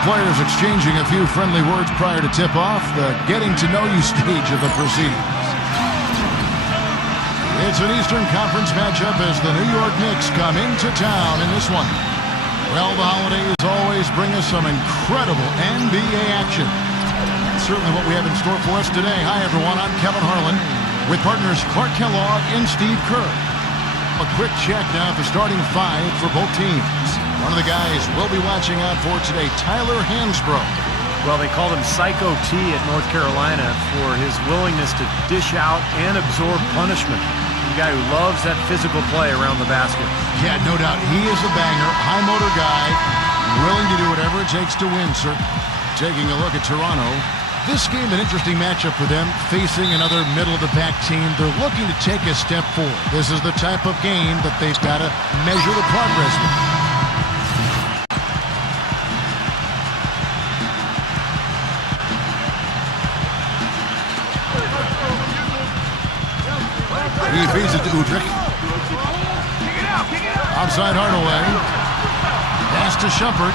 The players exchanging a few friendly words prior to tip-off, the getting-to-know-you stage of the proceedings. It's an Eastern Conference matchup as the New York Knicks come into town in this one. Well, the holidays always bring us some incredible NBA action. That's certainly what we have in store for us today. Hi, everyone. I'm Kevin Harlan with partners Clark Kellogg and Steve Kerr. A quick check now at the starting five for both teams. One of the guys we'll be watching out for today, Tyler Hansbrough. Well, they called him Psycho T at North Carolina for his willingness to dish out and absorb punishment. A guy who loves that physical play around the basket. Yeah, no doubt. He is a banger, high-motor guy, willing to do whatever it takes to win, sir. Taking a look at Toronto. This game, an interesting matchup for them, facing another middle-of-the-pack team. They're looking to take a step forward. This is the type of game that they've got to measure the progress with. He feeds it to Udrich. Outside Hardaway. Pass to Shumpert.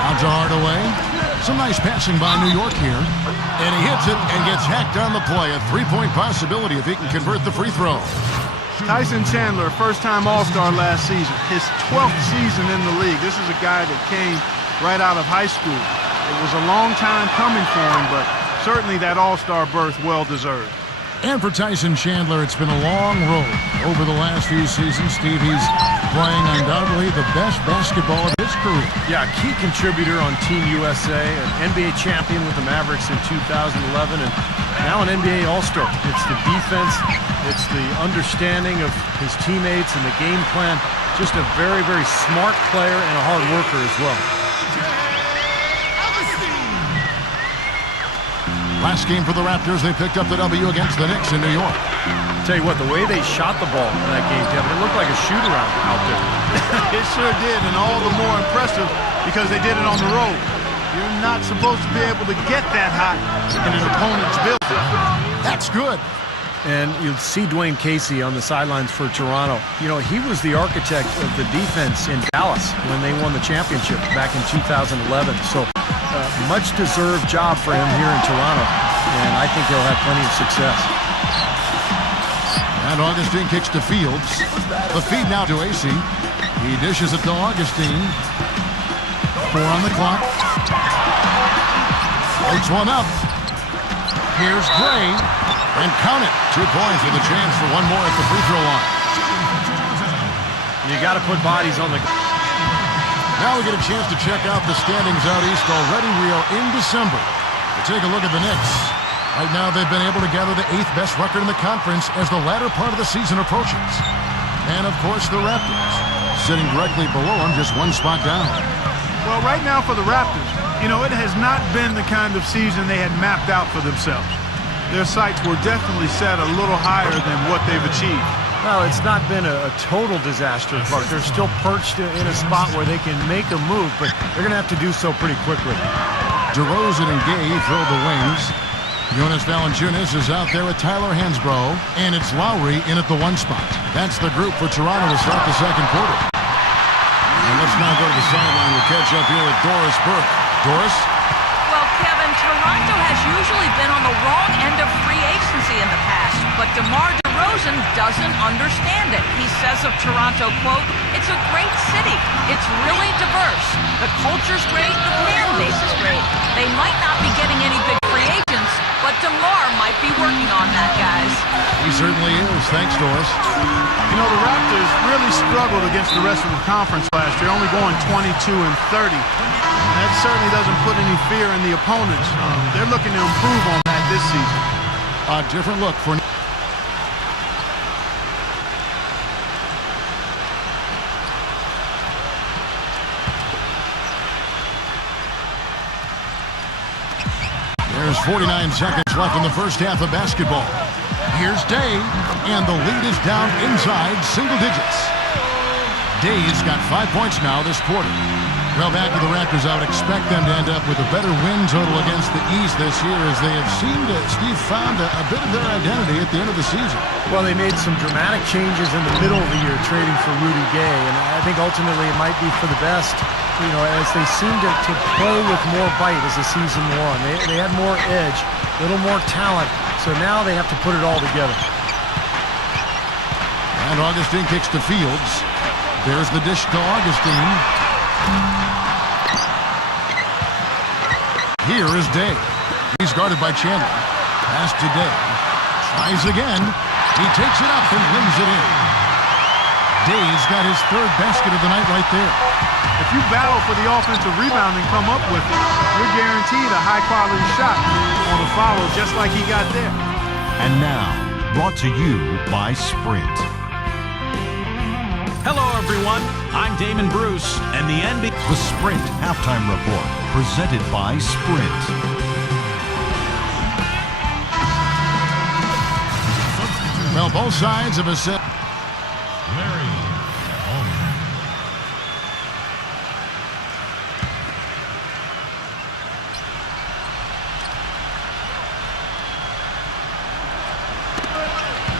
Out to Hardaway. Some nice passing by New York here. And he hits it and gets hacked on the play. A three-point possibility if he can convert the free throw. Tyson Chandler, first-time All-Star last season. His 12th season in the league. This is a guy that came right out of high school. It was a long time coming for him, but certainly that All-Star berth well-deserved. And for Tyson Chandler, it's been a long road over the last few seasons. Steve, he's playing undoubtedly the best basketball of his career. Yeah, key contributor on Team USA, an NBA champion with the Mavericks in 2011, and now an NBA All-Star. It's the defense, it's the understanding of his teammates and the game plan. Just a very, very smart player and a hard worker as well. Last game for the Raptors, they picked up the W against the Knicks in New York. Tell you what, the way they shot the ball in that game, Kevin, it looked like a shoot-around out there. It sure did, and all the more impressive because they did it on the road. You're not supposed to be able to get that hot in an opponent's building. That's good. And you'll see Dwayne Casey on the sidelines for Toronto. You know, he was the architect of the defense in Dallas when they won the championship back in 2011. So much-deserved job for him here in Toronto, and I think he'll have plenty of success. And Augustine kicks to Fields. The feed now to AC. He dishes it to Augustine. 4 on the clock. Floats one up. Here's Gray. And count it. 2 points with a chance for one more at the free throw line. You got to put bodies on the... Now we get a chance to check out the standings out east. Already we are in December. To take a look at the Knicks. Right now they've been able to gather the 8th best record in the conference as the latter part of the season approaches. And of course the Raptors, sitting directly below them, just 1 spot down. Well, right now for the Raptors, you know, it has not been the kind of season they had mapped out for themselves. Their sights were definitely set a little higher than what they've achieved. Well, it's not been a total disaster, Clark. They're still perched in a spot where they can make a move, but they're going to have to do so pretty quickly. DeRozan and Gay fill the wings. Jonas Valanciunas is out there with Tyler Hansbrough, and it's Lowry in at the 1 spot. That's the group for Toronto to start the second quarter. And let's now go to the sideline. We'll catch up here with Doris Burke. Doris? Well, Kevin, Toronto has usually been on the wrong end of free agency in the past, but DeMar DeRozan doesn't understand it. He says of Toronto, quote, "It's a great city. It's really diverse. The culture's great. The fan base is great. They might not be getting any big free agents, but DeMar might be working on that, guys." He certainly is. Thanks, Doris. You know, the Raptors really struggled against the rest of the conference last year, only going 22-30. That certainly doesn't put any fear in the opponents. They're looking to improve on that this season. A different look for... There's 49 seconds left in the first half of basketball. Here's Day, and the lead is down inside single digits. Day's got 5 points now this quarter. Well, back to the Raptors, I would expect them to end up with a better win total against the East this year, as they have seemed to, Steve, found a bit of their identity at the end of the season. Well, they made some dramatic changes in the middle of the year, trading for Rudy Gay, and I think ultimately it might be for the best. you know, as they seemed to play with more bite as the season wore on. They had more edge, a little more talent, so now they have to put it all together. And Augustine kicks to Fields. There's the dish to Augustine. Here is Day. He's guarded by Chandler. Pass to Day. Tries again. He takes it up and lays it in. Day's got his third basket of the night right there. If you battle for the offensive rebound and come up with it, you're guaranteed a high-quality shot on a follow just like he got there. And now, brought to you by Sprint. Hello, everyone. I'm Damon Bruce, and the NBA... The Sprint Halftime Report, presented by Sprint. Well, both sides of a set.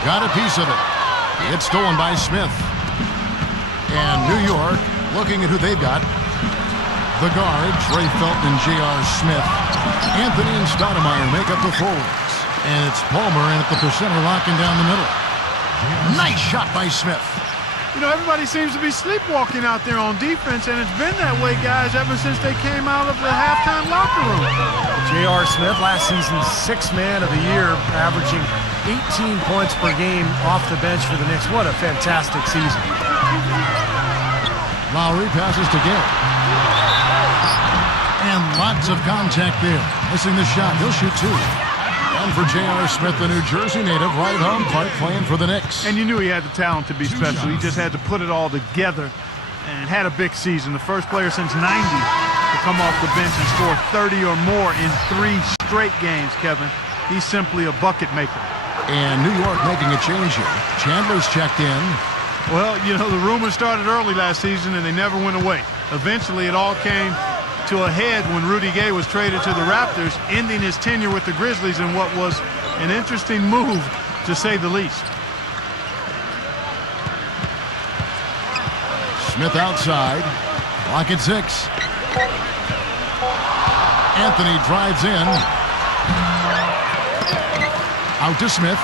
Got a piece of it. It's stolen by Smith. And New York, looking at who they've got. The guards, Ray Felton and J.R. Smith. Anthony and Stoudemire make up the forwards. And it's Palmer in at the center, locking down the middle. Nice shot by Smith. You know, everybody seems to be sleepwalking out there on defense, and it's been that way, guys, ever since they came out of the halftime locker room. J.R. Smith, last season's sixth man of the year, averaging 18 points per game off the bench for the Knicks. What a fantastic season. Lowry passes to Gay. And lots of contact there. Missing the shot. He'll shoot two. And for J.R. Smith, the New Jersey native, right home plate playing for the Knicks. And you knew he had the talent to be special. He just had to put it all together and had a big season. The first player since 90 to come off the bench and score 30 or more in 3 straight games, Kevin. He's simply a bucket maker. And New York making a change here. Chandler's checked in. Well, you know, the rumors started early last season and they never went away. Eventually, it all came to a head when Rudy Gay was traded to the Raptors, ending his tenure with the Grizzlies in what was an interesting move, to say the least. Smith outside. Clock at 6. Anthony drives in. Out to Smith.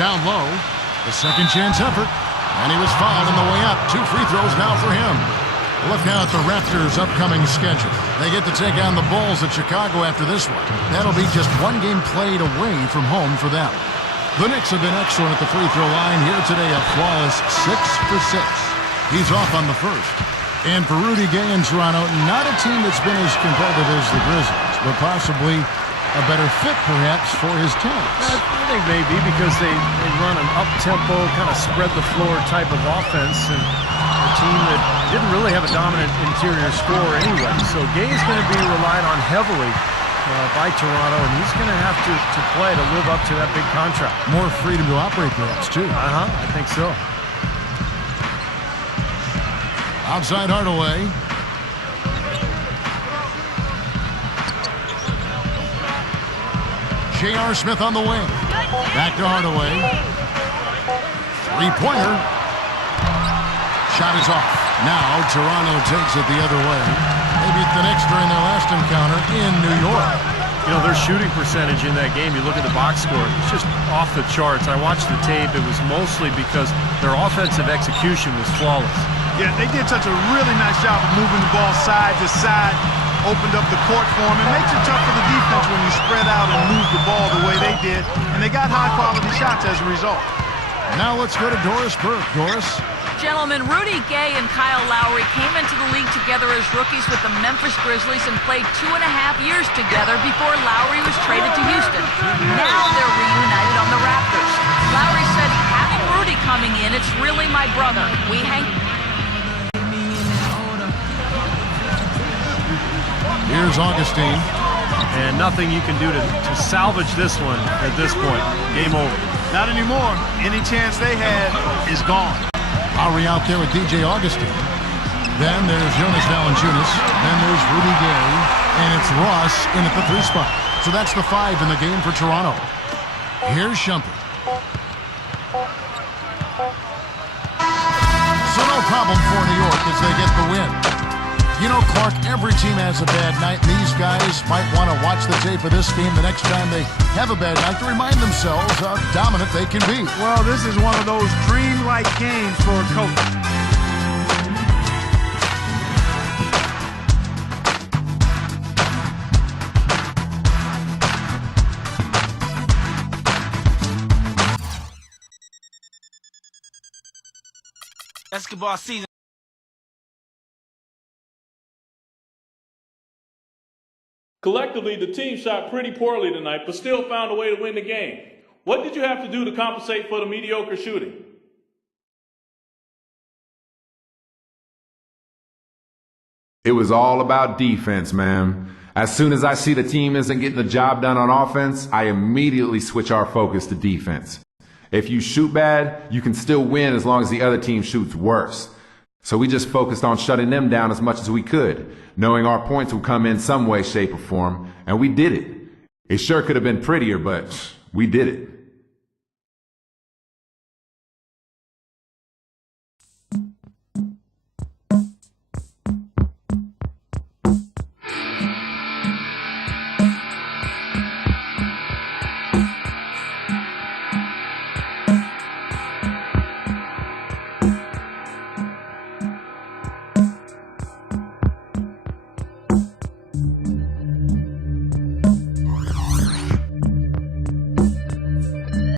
Down low. The second chance effort. And he was fouled on the way up. 2 free throws now for him. Look now at the Raptors' upcoming schedule. They get to take on the Bulls at Chicago after this one. That'll be just 1 game played away from home for them. The Knicks have been excellent at the free throw line here today, a flawless 6 for 6. He's off on the first. And for Rudy Gay in Toronto, not a team that's been as competitive as the Grizzlies, but possibly a better fit, perhaps, for his talents. I think maybe because they run an up-tempo, kind of spread-the-floor type of offense, and a team that didn't really have a dominant interior scorer anyway. So Gay is going to be relied on heavily by Toronto, and he's going to have to play to live up to that big contract. More freedom to operate, perhaps, too. I think so. Outside Hardaway. J.R. Smith on the wing. Back to Hardaway. 3-pointer. Shot is off. Now Toronto takes it the other way. They beat the Knicks during their last encounter in New York. You know, their shooting percentage in that game, you look at the box score, it's just off the charts. I watched the tape. It was mostly because their offensive execution was flawless. Yeah, they did such a really nice job of moving the ball side to side, opened up the court for them. It makes it tough for the defense when you spread out and move the ball the way they did, and they got high-quality shots as a result. Now let's go to Doris Burke. Doris? Gentlemen, Rudy Gay and Kyle Lowry came into the league together as rookies with the Memphis Grizzlies and played 2.5 years together before Lowry was traded to Houston. Now they're reunited on the Raptors. Lowry said, having Rudy coming in, it's really my brother. We hang... Here's Augustine. And nothing you can do to salvage this one at this point. Game over. Not anymore. Any chance they had is gone. Lowry out there with DJ Augustine. Then there's Jonas Valanciunas. Then there's Rudy Gay. And it's Ross in at the 3 spot. So that's the 5 in the game for Toronto. Here's Shumpert. no problem for New York as they get the win. You know, Clark, every team has a bad night, and these guys might want to watch the tape of this game the next time they have a bad night to remind themselves how dominant they can be. Well, this is one of those dream-like games for a coach. Basketball season. Collectively, the team shot pretty poorly tonight, but still found a way to win the game. What did you have to do to compensate for the mediocre shooting? It was all about defense, man. As soon as I see the team isn't getting the job done on offense, I immediately switch our focus to defense. If you shoot bad, you can still win as long as the other team shoots worse. So we just focused on shutting them down as much as we could, knowing our points would come in some way, shape, or form, and we did it. It sure could have been prettier, but we did it.